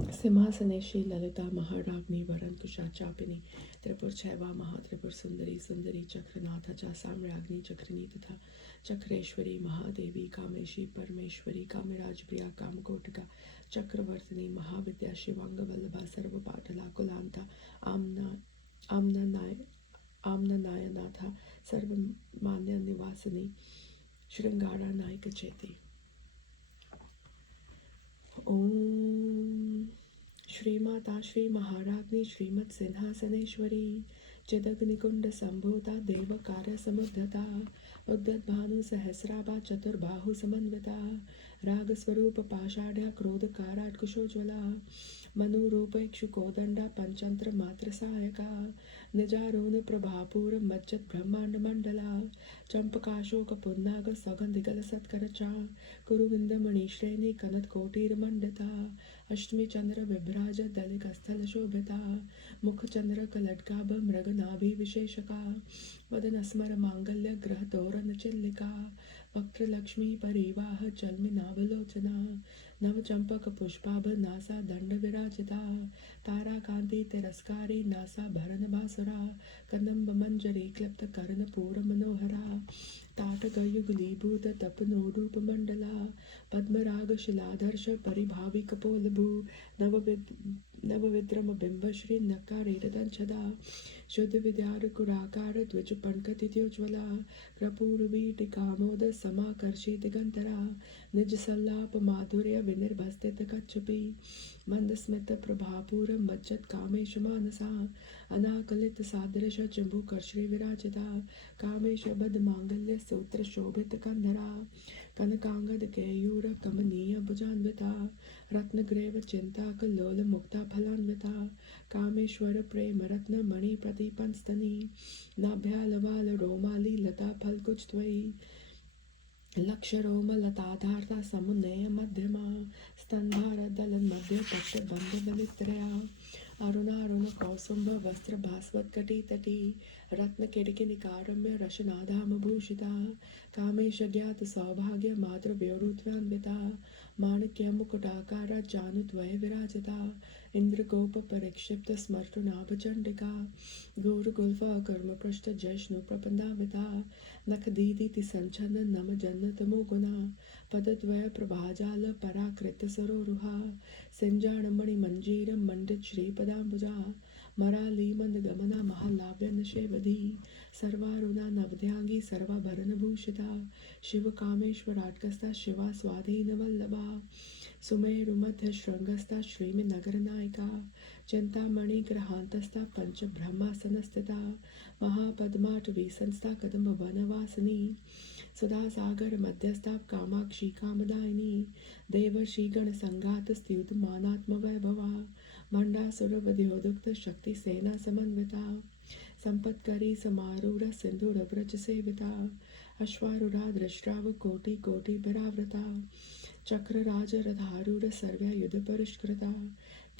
सिंहासनेशी ललिता महाराज्ञी वरंकुशाचापिनी त्रिपुरछैवा महात्रिपुर सुंदरी सुंदरी चक्रनाथा साम्राज्ञी चक्रिणी तथा चक्रेश्वरी महादेवी कामेशी परमेश्वरी कामिराज प्रिया कामकोटिका चक्रवर्तिनी महाविद्या शिवांग वल्लभा सर्वपाटला कुलांता आमना आमना आम्ननायनाथा सर्वमान्य निवासिनी श्रृंगारा नायक चेती। ओम श्री माता श्री महाराज्ञी श्रीमत् सिंहासनेश्वरी चिदग्निकुंड संभूता देवकार समुद्धता उद्गत सहस्राभा चतुर्बाहु समन्विता राग स्वरूप पाषाढ़ क्रोध काराट कुशोज्वला मनुरूप इक्षुकोदंडा पंचंत्र मात्र सहायका निजारोन प्रभापूर मज्जत ब्रह्मांड मंडला चंपकाशोक पुन्नाग सौगंधिगल सत्करचा कुरुविंद मणिश्रेणी कनत कोटीर मंडिता अष्टमी चंद्र विभ्राज दलिक स्थल शोभिता मुख चंद्र कलटकाभ मृग नाभि विशेषका वदन स्मर मांगल्य ग्रह तोरण चिल्लिका वक्त्र लक्ष्मी परिवाह चलमि नावलोचना नव चंपक पुष्पाभ नासा दंड विराजिता तारा कांति तिरस्कारी नासा भरन बासुरा कदम्ब मंजरी क्लिप्त कर्ण पूर मनोहरा तात गयुगलीभूत तपनोरूप मंडला पद्मराग शिलाधर्ष परिभावी कपोलभू नवविद्रम बिंब श्री नकारेदंछदा शुद्ध विद्यार कुराकार द्विज पंकतिज्वला कृपूर्वीटिकामोद समाकर्षित गंतरा निज सल्लाप माधुर्य विनिर्भस्तित कच्छपि मंदस्मित प्रभापूर मज्जत कामेश मानसा अनाकलित सादृश चुंबुकर्षि विराजिता कामेश बद मांगल्य सूत्र शोभित कंधरा कनकांगद केयूर कमनीय भुजान्विता रत्नग्रेव चिंताक लोल मुक्ता फलान्विता कामेश्वर प्रेम रत्न मणि प्रदीपन स्तनी नाभ्यालवाल रोमाली लता फलकुच त्वयि लक्ष रोम लताधारता समुन्नय मध्यमा स्तंभार दलन मध्य पट्ट बंध बलित्रया अरुणारुण कौसुंभ वस्त्र भास्वत कटी तटी रत्न किड़की निकारम्य रशनाधाम भूषिता कामेश ज्ञात सौभाग्य मातृ व्योरुत्वान्विता माणिक्य मुकुटाकार जानुद्वय विराजिता इंद्र गोप परिक्षिप्त स्मर्तुनाभ चंडिका घोर गुल्फ कर्म पृष्ठ जैष्णु प्रपंदाविता नख दीदी संचन नम जन्नत मुगुना पदद्वय प्रभाजाल पराकृत सरोरुहा सिंजाण मणि मंजीर मंडित श्रीपदाम्बुजा मराली मंद गमना महालाव्य निषेवधी सर्वारुणा नवध्यांगी सर्वाभरण भूषिता शिव कामेश्वराटकस्था शिवा स्वाधीन वल्लभा सुमेरु मध्य श्रृंगस्था श्रीमि नगर नायिका चिंतामणि ग्रहांतस्था पंच ब्रह्मासन स्थिता महापद्माटवी संस्था कदम्ब वनवासिनी सदा सागर मध्यस्था कामाक्षी कामदायिनी देवर्षि गण संगात स्तुत मानात्म वैभवा भंडासुर वध्योदुक्त शक्ति सेना समन्विता संपत्करी समारूढ़ सिंधुर व्रज सेविता अश्वारूढ़ा दृष्टाव कोटि कोटि परावृता चक्र राज रथारूढ़ सर्व्या युद्ध परिष्कृता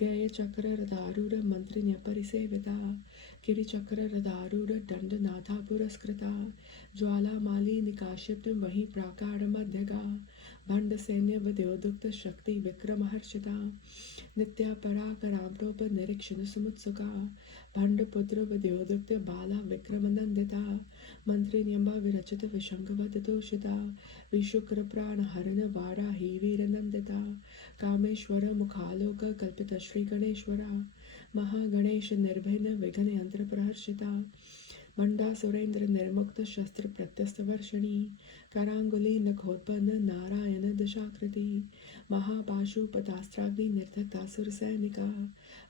गय चक्र रथारूढ़ मंत्रिण्य परिसेविता किरि चक्र रथारूढ़ दंड नाथा पुरस्कृता ज्वाला माली निकाशित वही प्राकार मध्यगा भंड सैन्य विद्योदुक्त शक्ति विक्रम हर्षिता नित्या पराकराम्रोप निरीक्षण सुमुत्सुका भंड पुत्र विद्योदुक्त बाला विक्रम नंदिता मंत्री न्यंबा विरचित विशंगवत तोषिता विशुक्र प्राण हरण वारा ही वीर नंदिता कामेश्वर मुखालोक कल्पित श्री गणेश्वरा महागणेश निर्भिन्न विघ्न यंत्र प्रहर्षिता मंडा सुरेंद्र निर्मुक्त शस्त्र प्रत्यस्त वर्षणी करांगुली नखोत्पन्न नारायण दशाकृति महापाशुपतास्त्राग्नि निर्धक्तासुर सैनिका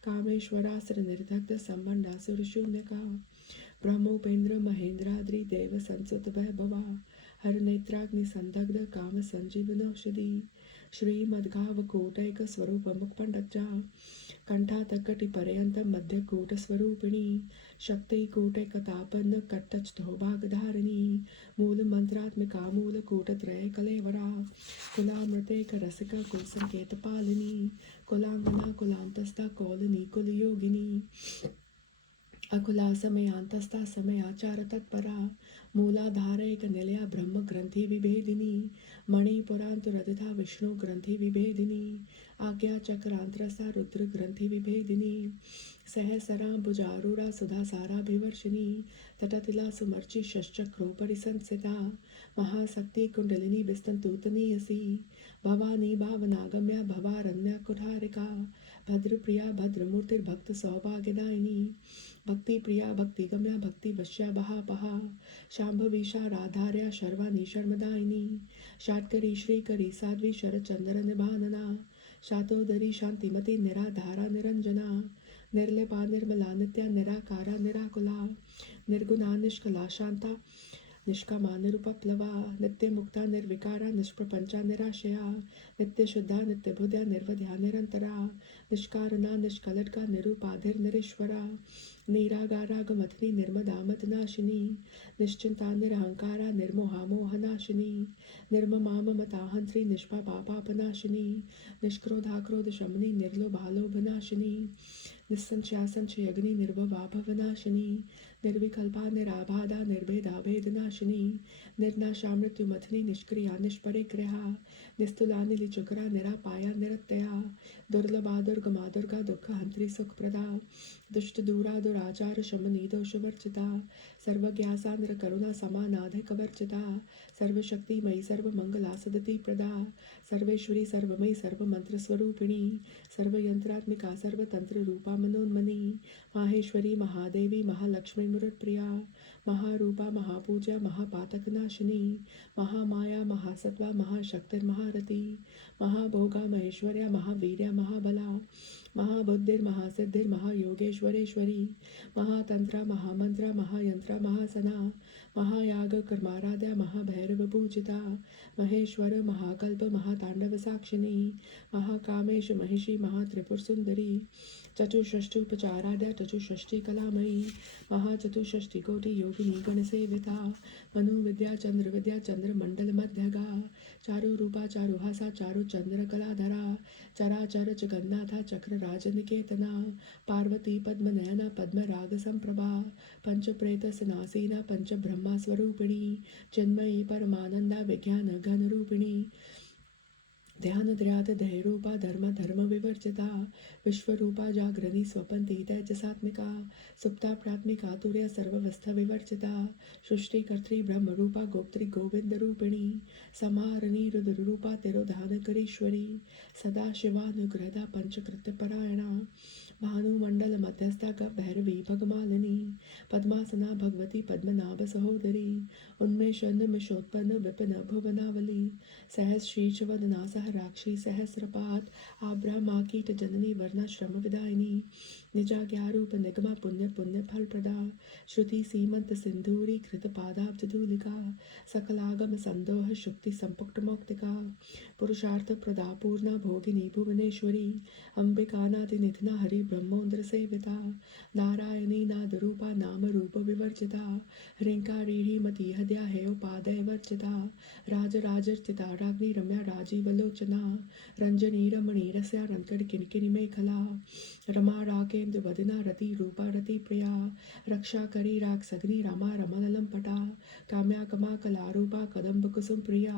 कामेश्वरास्त्र निर्धक्त संबंडासुर शून्यका ब्रह्मोपेन्द्र महेंद्राद्रि देव संसुत वैभवा हर नेत्राग्नि संदग्ध काम संजीवनौषधि श्रीमद्गाव कोटैक स्वरूप मुखपंडजा कंठातकटि पर्यंत मध्य कूट स्वरूपिणी शक्ति कूटैकतापन्न कट्टस्थौभागधारिणी मूल मंत्रात्मिका मूल कूटत्रय कलेवरा कुलामृतेक रसिक कुल संकेत पालिनी कुलांगना कुलांतस्था कौलिनी कुल योगिनी अकुला समयांतस्था समयाचार तत्परा मूलाधारैक निलया ब्रह्म ग्रंथि विभेदिनी मणिपुरांतुरधिता विष्णु ग्रंथि विभेदिनी आज्ञा चक्रांतरसा रुद्र ग्रंथि विभेदिनी सहसराम्बुजारूढ़ा सुधासाराभिवर्षिणी तटतिला सुमर्चि षट्चक्रोपरि संस्थिता महाशक्ति कुंडलिनी विस्तन्तूतनीयसी भवानी भावनागम्या भवारण्या कुठारिका भद्रप्रिया भद्रमूर्तिर्भक्त सौभाग्यदायिनी भक्ति प्रिया भक्तिगम्या भक्ति वश्या बहा शांभवीशा राधार्या शर्वाणी शर्मदायिनी शाटकरी श्रीकरी साध्वी शरचंद्र निभानना शातोदरी शांतिमती निराधारा निरंजना निर्लिपा निर्मला नित्या निराकारा निराकुला निर्गुणा निष्कला शांता निष्कामा निरुपप्लवा नित्य मुक्ता निर्विकारा निष्प्रपंचा निराशया नित्य शुद्धा नित्य बुद्ध्या निर्वध्या निरंतरा निष्कारना निष्कलटका निरुपाधिर निरीश्वरा निरागारागमथनी निर्मदामत नाशिनी निश्चिंता निरहंकारा निर्मोहा मोहनाशिनी निर्ममा ममताहंत्री निष्पा पापापनाशिनी निष्क्रोधाक्रोध शमनी निर्लोभालोभनाशिनी निस्संशया संशयग्नि निर्भवा भवनाशिनी निर्विकल्पा निराबाधा निर्भेदा भेदनाशिनी निर्नाशा मृत्युमथनी निष्क्रिया निष्परिग्रहा निस्तुला निलिचक्रा निरापाया निरत्यया दुर्लभा दुर्गमा दुर्गा दुःख हंत्री सुखप्रदा दुष्ट दूरा दुराचार शमनी दोषवर्जिता सर्वज्ञा सान्द्र करुणा समानाधिक वर्जिता सर्वशक्तिमयी सर्वमंगला सदति प्रदा सर्वेश्वरी सर्वमयी सर्वमंत्र स्वरूपिणी सर्वयंत्रात्मिका सर्वतंत्र रूपा मनोन्मनी माहेश्वरी महादेवी महालक्ष्मी मुरप्रिया महारूपा महापूजा महापातकनाशिनी महामाया महासत्वा महाशक्तिर्महारती महाभोगा महेश्वर्या महावीर्या महाबला महाबुद्धिर्महासिद्धिर्महायोगेश्वरेश्वरी महातंत्रा महामंत्रा महायंत्रा महासना महायाग कर्माराध्या महाभैरव पूजिता महेश्वर महाकल्प महातांडव साक्षिणी महाकामेश महिषी महात्रिपुर सुंदरी चतुष्षष्टुपचाराध्या चतुष्षष्टि कलामयी महाचतुष्षष्टि कोटि योगिनी गणसेविता मनुविद्या चंद्र मंडल मध्यगा चारु रूपा चारुहासा चारु चंद्र कलाधरा चराचर जगन्नाथा चक्र राजनिकेतना पार्वती पद्मनयना पद्म राग संप्रभा पंच प्रेत सनासीना पंच ब्रह्मा स्वरूपिणी चिन्मयी परमानंदा विज्ञान घन रूपिणी ध्यान ध्यात ध्यय रूपा धर्म धर्म विवर्जिता विश्वरूपा जागरणी स्वपंती तेजसात्मिका सुप्ता प्रात्मिका तुर्य सर्वस्था विवर्जिता सृष्टिकर्त्री ब्रह्म रूपा गोप्त्री गोविंद रूपिणी समारणी रुद्र रूपा तिरोधान करीश्वरी सदा शिवानुग्रहदा पंचकृत्य परायणा भानुमंडल मध्यस्था ग भैरवी भगमालिनी पद्मासना भगवती पद्मनाभ सहोदरी उन्मेष निमिषोत्पन्न विपिन भुवनावली सहस शीर्ष वदना सह राक्षी सहस्रपात आब्रामा कीट जननी वर्णाश्रम विदायिनी निजाज्ञारूप निगमा पुण्य पुण्य फल प्रदा श्रुति सीमंत सिंधूरी कृत पादाब्ज धूलिका सकलागम संदोह शुक्ति संपुक्त मौक्तिका पुरुषार्थ प्रदा पूर्णा भोगिनी भुवनेश्वरी अंबिकानादि निधना हरि ब्रह्मोन्द्र सेविता नारायणी नाद रूपा नाम रूप विवर्जिता ह्रींकारीणी मती हद्या है उपादय वर्जिता राजराजर्चिता राग्नि रम्या राजीवलोचना रंजनी रमणी रस्या रंकड़ किनकिनी मेखला रमा राकेन्द्र वदना रति रूपा रति प्रिया रक्षा करी राग सग्नि रमा रमललम पटा काम्या कमा कला रूपा कदम्ब कुसुम प्रिया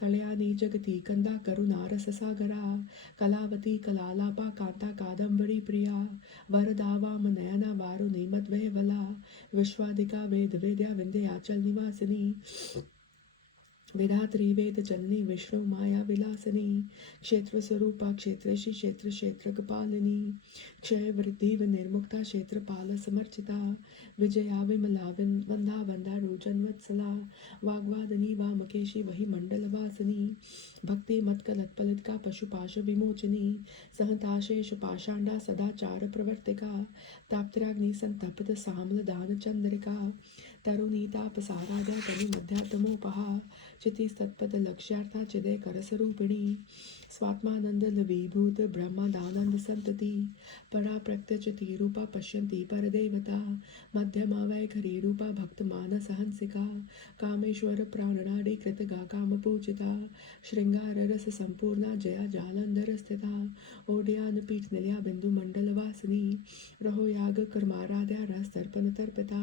कल्याणी जगती कंदा करुणा रस सागरा कलावती कलालापा कांता कादम्बरी प्रिया वरदा वाम नयना वारुणी मद्वैवला विश्वादिका वेद वेद्या विंध्याचल निवासिनी विधात्री वेद जननी विष्णु माया विलासिनी क्षेत्र स्वरूपा क्षेत्रशी क्षेत्र क्षेत्र कपालिनी क्षय वृद्धि विनिर्मुक्ता क्षेत्र पाल समर्चिता विजया विमला वंदा वंदा रोजन वत्सला वाग्वादिनी वामकेशी वही मंडल वासिनी भक्ति मत कलत पलित का पशुपाश विमोचनी सहताशेष पाषांडा सदाचार प्रवर्तिका ताप्त्राग्नि संतप्त साम्ल दान चंद्रिका तरुणीतापसाराद्या तनुमध्यात्मोपहा चितिस्तत्पदलक्ष्यार्था चिदय करस्वरूपिणी स्वात्मानन्दलवीभूत ब्रह्मादानन्द सन्तति परा प्रत्यचति रूपा पश्यन्ति परदेवता मध्यमा वैखरी रूपा भक्तमानसहंसिका कामेश्वर प्राणनाडी कृतगा कामपूजिता श्रृंगार रस संपूर्णा जया जालंधर स्थिता ओड्यान पीठ निलया बिंदु मंडल वासिनी रहो याग कर्माराध्या रस तर्पण तर्पिता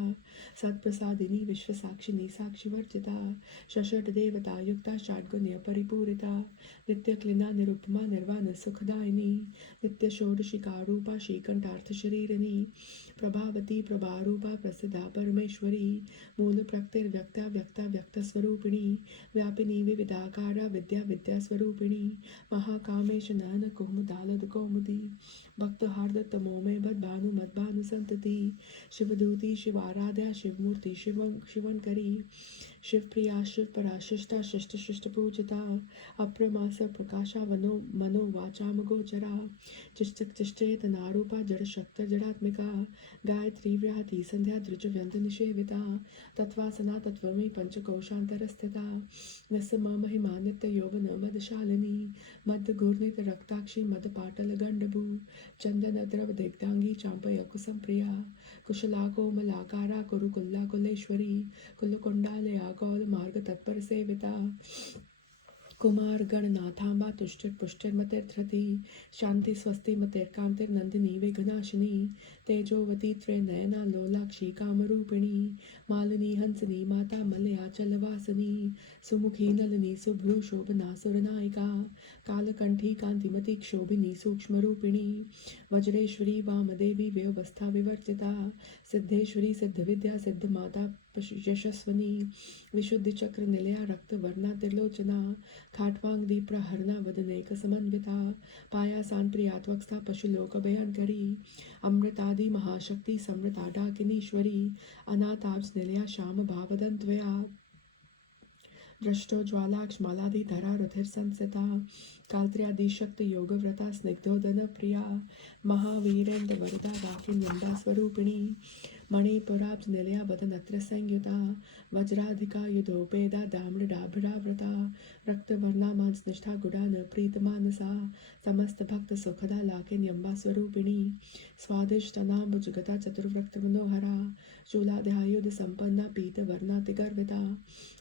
सत्प्रसादिनी विश्व साक्षिनी साक्षी वर्जिता शषट देवता युक्ता षाड्गुण्य परिपूरिता नित्य क्लिना निरुपमा निर्वाण सुखदायिनी नित्य षोडशिका रूपा श्रीकंठार्थ शरीरिणी प्रभावती प्रभारूपा प्रसिद्धा परमेश्वरी मूल प्रकृतिर्व्यक्ता व्यक्ता व्यक्त स्वरूपिणी व्यापिनी विविधाकारा विद्या विद्या स्वरूपिणी महाकामेश नयन कौमुदालद कौमुदी भक्त हार्द तमोमय बद भानु मद भानु संतति शिवदूती शिवाराध्या शिवमूर्ति शिवंकरी शिवप्रिया शिव पराशिष्टा शिष्ट शिष्ट पूजिता अप्रमास प्रकाशा वनो मनो वाचाम गोचरा चिष्टक चिष्टेत नारूपा जड़ शक्त जड़ात्मिका गायत्री व्याहति संध्या द्रुज व्यंत निषेविता तत्वासना तत्वमी पंचकोशांतर स्थिता नसम महिमा नित्य यौवन मदशालिनी मद घूर्णित रक्ताक्षी मद पाटल गंडभू चंदन द्रव दिग्धांगी चांपय कुसम प्रिया कुशला कोमलाकारा कुरुकुल्ला कुलेश्वरी कुलकुंडालया गौल मार्ग तत्पर सेविता कुमार गणनाथांबा तुष्टिर पुष्टिर मतिर्धृति शांति स्वस्ति मतिर्कांतिर नंदिनी विघ्नाशिनी तेजोवती त्रिनयना लोलाक्षी कामरूपिणी मालिनी हंसनी माता मलयाचल वासिनी सुमुखी नलिनी शुभ्रू शोभना सुरनायिका कालकंठी कांतिमती क्षोभिनी सूक्ष्म रूपिणी वज्रेश्वरी वामदेवी व्यवस्था विवर्जिता सिद्धेश्वरी सिद्ध विद्या सिद्ध माता यशस्वनी विशुद्धि चक्र निलया रक्त वर्णा त्रिलोचना खाटवांग दीप्रा हरना वदनेक समन्विता पायासान प्रियात्वक्स्था पशुलोक भयंकरी अमृतादि महाशक्ति समृता डाकिनीश्वरी अनाथाब्ज निलया श्याम भावदंत्वया दृष्टो ज्वालाक्ष मालादि धरा रुधिर संसिता कालत्र्यादि शक्ति योग व्रता स्निग्धोदन प्रिया महावीरेन्द्र वरदा राखी निंदा स्वरूपिणी मणिपुराब्ज निलया वदनत्र संयुता वज्राधिका युधोपेदा दाम्रडाभिरावृता रक्तवर्णा मांस निष्ठा गुडान प्रीत मानसा समस्त भक्त सुखदा लाकिन्यंबा स्वरूपिणी स्वादिष्टनाम्बुजगता चतुर्वृक्त मनोहरा शूलाध्यायुध संपन्ना पीत वर्णा तिगर्विता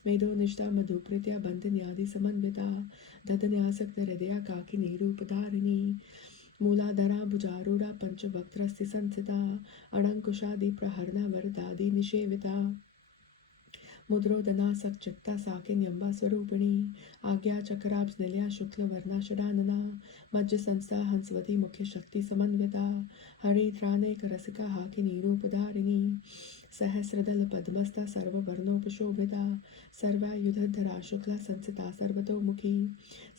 मेधो निष्ठा मधुप्रीत्या बंधन्यादि समन्विता दधन्यासक्त हृदया काकिनी रूपधारिणी मूलाधरा भुजारूढ़ा पंचवक्त्रस्ति संसिता अड़ंकुशादि प्रहरणा वरदादि निषेविता मुद्रोदना सचित्ता साकिन्यंबा स्वरूपिणी आज्ञा चक्राब्ज निलया शुक्ल वर्णा षडानना मज्ज संस्था हंसवती मुख्य शक्ति समन्विता हरित्रानेक रसिका हाकिनी रूपधारिणी सहस्रदल पद्मस्था सर्ववर्णोपशोभिता सर्वायुधधरा शुक्ला संसिता सर्वतोमुखी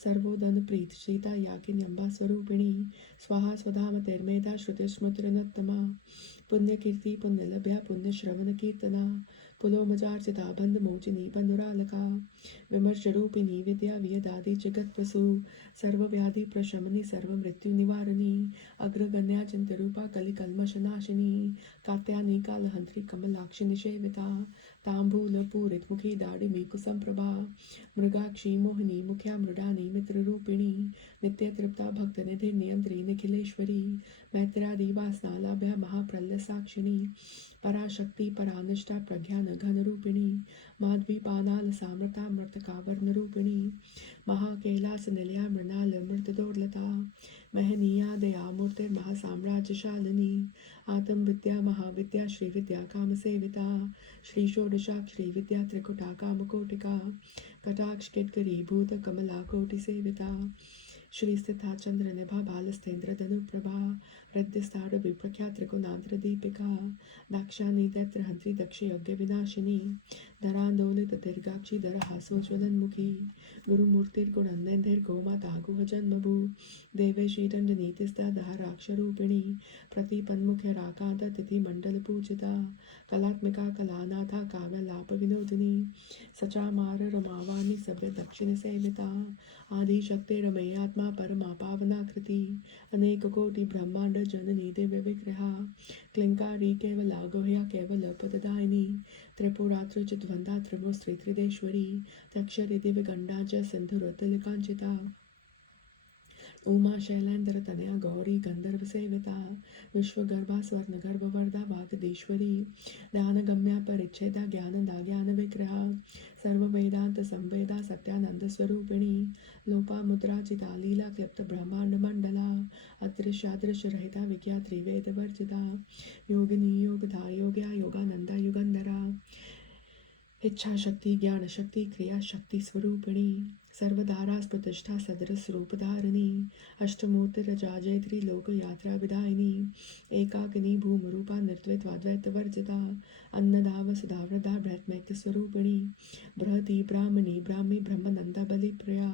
सर्वोदन प्रीत शीता याकिन्यंबा स्वरूपिणी स्वाहा स्वधाम तिर्मेधा श्रुतिस्मृतिरनोत्तमा पुण्यकीर्ति पुण्यलभ्या पुण्यश्रवण कीर्तना पुलोमजार्चिता बंध मोचिनी बंधुरालका विमर्श रूपिणी विद्या वियदादि जगत प्रसु सर्वव्याधि प्रशमनी सर्व मृत्यु निवारिणी अग्रगण्या चिंत रूपा कलि कल्मशनाशिनी कात्यायनी कालहंत्री कमलाक्षी निषेविता तांबूल पूरित मुखी दाड़िमी कुसम प्रभा मृगाक्षी मोहिनी मुख्या मृडानी मित्र रूपिणी नित्य तृप्ता भक्त निधि नियंत्री निखिलेश्वरी मैत्रादि वासना लाभ्या महाप्रलय साक्षिणी पराशक्ति परानिष्ठा प्रज्ञान घन रूपिणी माधवी पानाल सामृता मृतकावर्ण रूपिणी महाकैलास निलया मृणाल मृत दोर्लता महनीया दया मूर्ति महासाम्राज्यशालिनी आत्म विद्या महाविद्या श्री विद्या काम सेविता श्री षोडशाक्षरी विद्या त्रिकुटा काम कोटिका कटाक्ष किटकरी भूत कमला कोटि सेविता श्री स्थिता चंद्र निभा बालस्तेन्द्र धनुप्रभा हृदयस्तार विप्रख्या त्रिकोणांतर दीपिका दाक्षानी दैत्र हंत्री दक्ष यज्ञ विनाशिनी धरान्दोलित दीर्घाक्षी धरहासोज्ज्वलन्मुखी गुरुमूर्तिर्गुणन्दैर्गोमाता जन्मभू देवेशीदण्डनीतिस्ता धाराक्षरूपिणी प्रतिपन्मुख्यराकान्ततिथिमण्डलपूजिता कलात्मिका कलानाथा काव्यलापविनोदिनी सचामार रमावाणी सभ्य दक्षिण सेविता आदिशक्तिरमयात्मा परमा पावनाकृति अनेककोटि ब्रह्मांड जननी दिव्य विग्रहा क्लिंकारी केवला गुह्या केवलपददायिनी त्रिपुरात्रिचिद्वन्द्वा त्रिमुस्त्री त्रिदेश्वरी तक्षरी दिव्यगण्डा च सिन्धुरुत्तलकाञ्चिता उमा शैलेन्द्र तनया गौरी गंधर्व सेविता विश्वगर्भा स्वर्णगर्भवरदा वागदेश्वरी ध्यानगम्या परिच्छेदा ज्ञानदा ज्ञान विग्रहा सर्व वेदांत संवेदा सत्यानंद स्वरूपिणी लोपा मुद्राजिता लीला क्लिप्त ब्रह्मांड मंडला अदृश्यादृश्य रहिता विज्ञा त्रिवेद वर्जिता योगिनी योगधा योग्या योगानंदा युगंधरा इच्छा शक्ति ज्ञान शक्ति क्रिया शक्ति स्वरूपिणी सर्वधारा प्रतिष्ठा सदरस रूपधारिणी अष्टमूर्तिरजाजयत्री लोक यात्रा विदायिनी एकाकिनी भूमरूपा निर्द्वैत वर्जिता अन्नदा वसुधा वृदा ब्रह्मैक्य स्वरूपिणी बृहति ब्राह्मणी ब्राह्मी ब्रह्मनंदा बलिप्रिया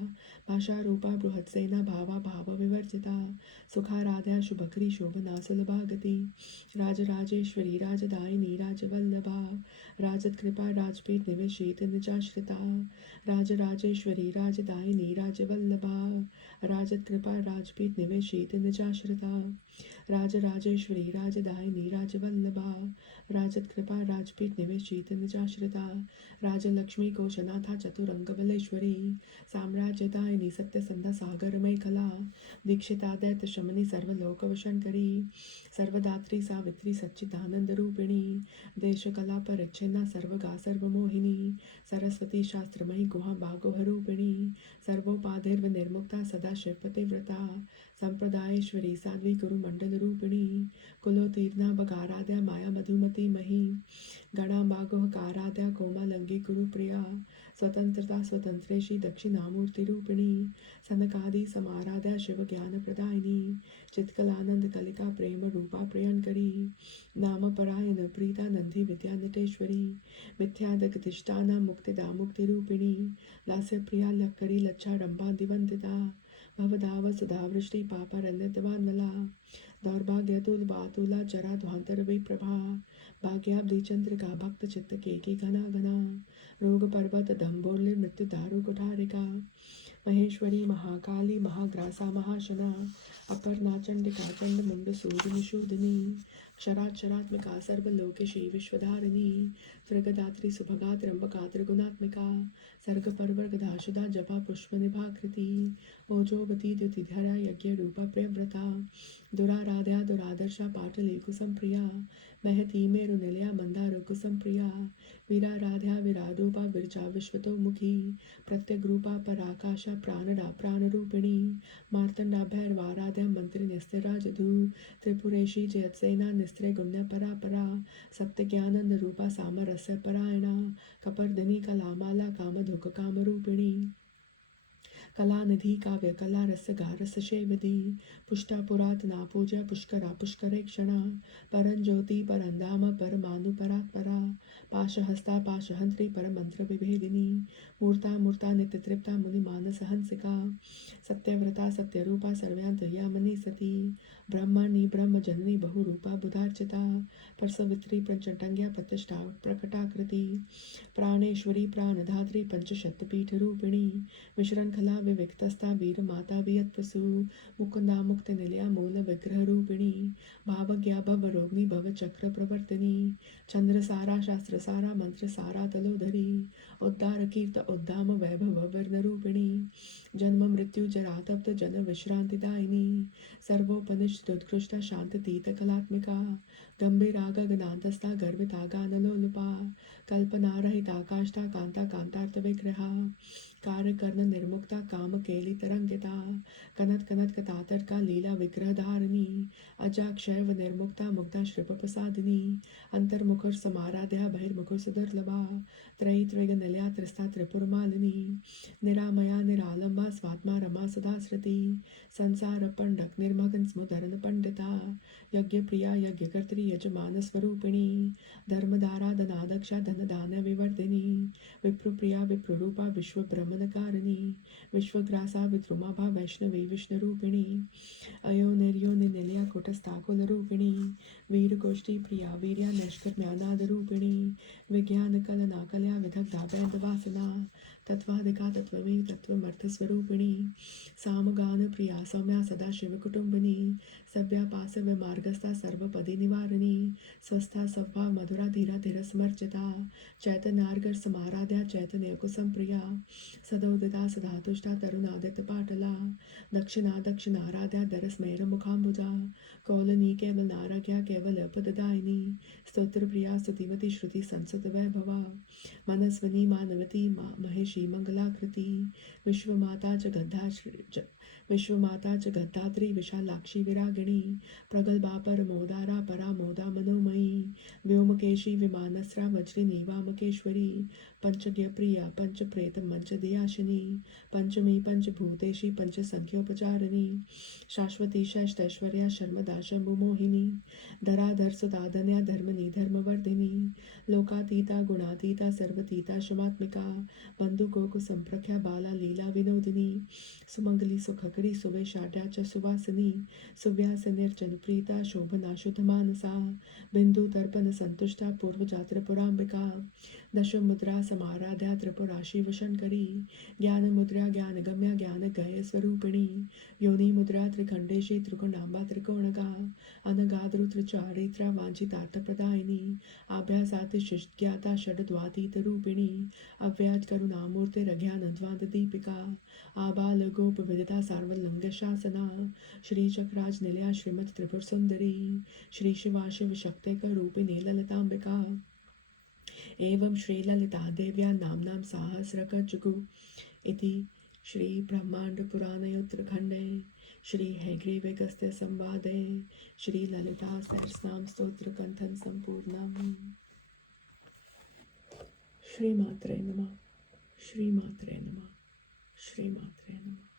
भाषा रूपा बृहत्सेना भावा भाव विवर्जिता सुखाराध्या शुभकरी शोभना सुलभागति राजराजेश्वरी राजदायिनी राजवल्लभा राजत्कृपा राजपीठ निवेशित निजाश्रिता राजराजेश्वरी राजदायिनी राजवल्लभा राजत्कृपा राजपीठ निवेशित निजाश्रिता राजराजेश्वरी राजदायिनी राजवल्लभा राजत्कृपा राजपीठ निवेशित निजाश्रिता राजलक्ष्मी कोशनाथा चतुरंगबलेश्वरी साम्राज्यदायिनी सत्यसंधा सागर मेखला दीक्षिता दैत्य शमनी सर्वलोकवशंकरी सर्वदात्री सावित्री सच्चिदानंद रूपिणी देशकला परिच्छिन्ना सर्वगा सर्वमोहिनी सरस्वती शास्त्रमयी गुहा भागोहरूपिणी सर्वोपाधिर्विनिर्मुक्ता सदा शिवपतिव्रता संप्रदायेश्वरी साध्वी गुरुमंडल रूपिणी कुलोतीर्णा बगाराध्या माया मधुमती मही गणाभागोहकाराध्या कोमालंगी गुरुप्रिया स्वतंत्रता स्वतंत्रेशी दक्षिणामूर्ति रूपिणी सनकादि समाराध्या शिव ज्ञान प्रदायिनी चित्कलानंद कलिका प्रेम रूपा प्रियंकरी नाम परायण प्रीता नंदी विद्या नटेश्वरी मिथ्यादगतिष्ठाना मुक्तिदा मुक्ति रूपिणी लास्य प्रिया लक्करी लच्छा रंभा दिवंदिता भवदाव सुधावृष्टि पापारण्यतवान्मला दौर्भाग्यतुल बातुला जरा ध्वांतर विप्रभा भाग्याब्धि चंद्रिका भक्त चित्त के घना घना रोग पर्वत दम्भोर्लि मृत्यु दारु कुठारिका महेश्वरी महाकाली महाग्रासा महाशना अपर्णा चंडिका चंड मुंड सूदिनी शूदिनी क्षराक्षरात्मिका सर्वलोकेशी विश्वधारिणी त्रिगदात्री सुभगा त्र्यंबका त्रिगुणात्मिका सर्ग पर्वर्गदा शुदा जपा पुष्प निभाकृति ओजोवती द्युतिधरा यज्ञ रूपा प्रियव्रता दुराराध्या दुरादर्शा पाटली कुसम प्रिया महती मेरु निलया मंदार कुसम प्रिया वीराराध्या विराडोपा विरचा विश्वतो मुखी प्रत्यग रूपा पराकाशा प्राणडा प्राण रूपिणी मार्तंडा भैरवाराध्या मंत्री निस्तिराजधू त्रिपुरेशी जयत्सेना निस्त्रे गुण्य परा परा सत्य ज्ञानंद रूपा सामरस्य परायणा कपर्दिनी कलामाला कामधुक काम रूपिणी कलानिधि काव्य कला रस गारस शेवदी पुष्टा पुरातना पूजा पुष्करा पुष्करे क्षणा परंज्योति परंधाम परमानु परात्परा पाशहस्ता पाशहंत्री परमंत्र विभेदिनी मूर्ता मूर्ता नित्य तृप्ता मुनि मानस हंसिका सत्यव्रता सत्यरूपा सर्व्यांतर्यामिनी सती ब्रह्मणि ब्रह्म जननी बहुरूपा बुधार्चिता परसवित्री प्रचंडंग्या प्रतिष्ठा प्रकटाकृति प्राणेश्वरी प्राणधात्री पंचशतपीठ रूपिणी विश्रंखला विविक्तस्था वीर माता वियत्प्रसु मुकुंदा मुक्त निलया मूल विग्रह रूपिणी भावज्ञा भव रोगिणी भव चक्र प्रवर्तिनी चंद्र सारा शास्त्र सारा मंत्र सारा तलोधरी उद्धार कीर्त उद्धाम वैभव वर्ण रूपिणी जन्म मृत्यु जरा तप्त जन विश्रांतिदायिनी सर्वोपनिषद उत्कृष्टा शांत तीत कलात्मिका गंभीराग गणांतस्था गर्भिता गानलोलुपा कल्पना रहिता काष्ठा कांता कांतार्थ विग्रहा कार्य कर्ण निर्मुक्ता काम केली तरंगिता कनत कनत कतातर का लीला विग्रह धारिणी अजाक्षर व निर्मुक्ता मुग्धा श्रिप प्रसादिनी अंतर्मुखर समाराध्या बहिर्मुखर सुदुर्लभा त्रयी त्रैग निलया त्रिस्ता त्रिपुरमालिनी निरामया निरालंबा स्वात्मा रमा सदा श्रुति संसार पंडक निर्मगन स्मुदरन पंडिता यज्ञ प्रिया यज्ञकर्त्री यजमान स्वरूपिणी धर्मधारा धनादक्षा धनदान विवर्धिनी विप्रुप्रिया विप्रुरूपा विश्व ब्रह्मणकारिणी विश्वग्रासा विद्रुमाभा वैष्णवी विष्णुरूपिणी अयो निर्यो निलया कुटस्थाकुल रूपिणी वीर गोष्ठी प्रिया वीर्या नैष्कर्म्यानाद रूपिणी विज्ञान कलना कल्या विदग्धा बैंद वासना तत्वाधिका तत्वमी तत्वमर्थ स्वरूपिणी सामगान प्रिया सौम्या सदा शिव कुटुंबिनी सभ्या पासव मार्गस्था सर्वपदी निवारिणी स्वस्था सभा मधुरा धीरा धीर समर्चिता चैतन्यार्गर समाराध्या चैतन्य कुसुम प्रिया सदोदिता सदा तुष्टा तरुणादित्य पाटला दक्षिणा दक्षिणाराध्या दरस्मेर मुखाम्बुजा कौलनी केवल नाराज्ञा केवल पददायिनी स्तोत्र प्रिया स्तुतिवती श्रुति संसुत वैभवा मनस्वनी मानवती महेशी मंगलाकृति विश्वमाता जगद्धात्री विशालाक्षी विरागिणी प्रगल्भा परमोदारा परामोदा मनोमयी व्योमकेशी विमानस्रा वज्रिनी वामकेश्वरी पंचज्ञ प्रिया पंचप्रेत मंचदयाशिनी पंचमी पंचभूतेशी पंचसंख्योपचारिणी शाश्वती शैष्टैश्वर्या शर्मदा शंभुमोहिनी धराधर सुधाधन्या धर्मनी धर्मवर्धिनी लोकातीता गुणातीता सर्वतीता शमात्मिका बंधुकोक संप्रख्या बाला लीला विनोदिनी सुमंगली सुखकरी सुवेशाढ्या च सुवासिनी सुव्यासनिर्जन प्रीता शोभना शुद्ध मानसा बिंदु तर्पण संतुष्टा पूर्वजा त्रिपुरांबिका दश मुद्रा समाराध्या त्रिपुरा शिव शंकरी ज्ञान मुद्रा ज्ञान गम्या ज्ञान गय स्वरूपिणी योनि मुद्रा त्रिखंडेशी त्रिकोणांबा त्रिकोणगा अनगाद्रु त्रिचारित्रा वांछितार्थ प्रदायिनी आभ्यासाति शिष्ज्ञाता षड्द्वातीत रूपिणी अव्याज करुणामूर्ति रज्ञानध्वांत दीपिका आबाल गोप विदिता सार्वलिंग शासना श्री चक्राज निलया श्रीमद त्रिपुर सुंदरी श्री शिवा शिव शक्ति रूपिणी ललितांबिका एवं श्री ललिता देव्या नाम्नां सहस्रकजुगु इति श्री ब्रह्मांड पुराणे उत्तरखंडे श्री हैग्रीवगस्त्य संवादे श्री ललिता सहस्रनाम स्तोत्र कंथन संपूर्णम। श्री मात्रे नमः, श्री मात्रे नमः, श्री मात्रे नमः।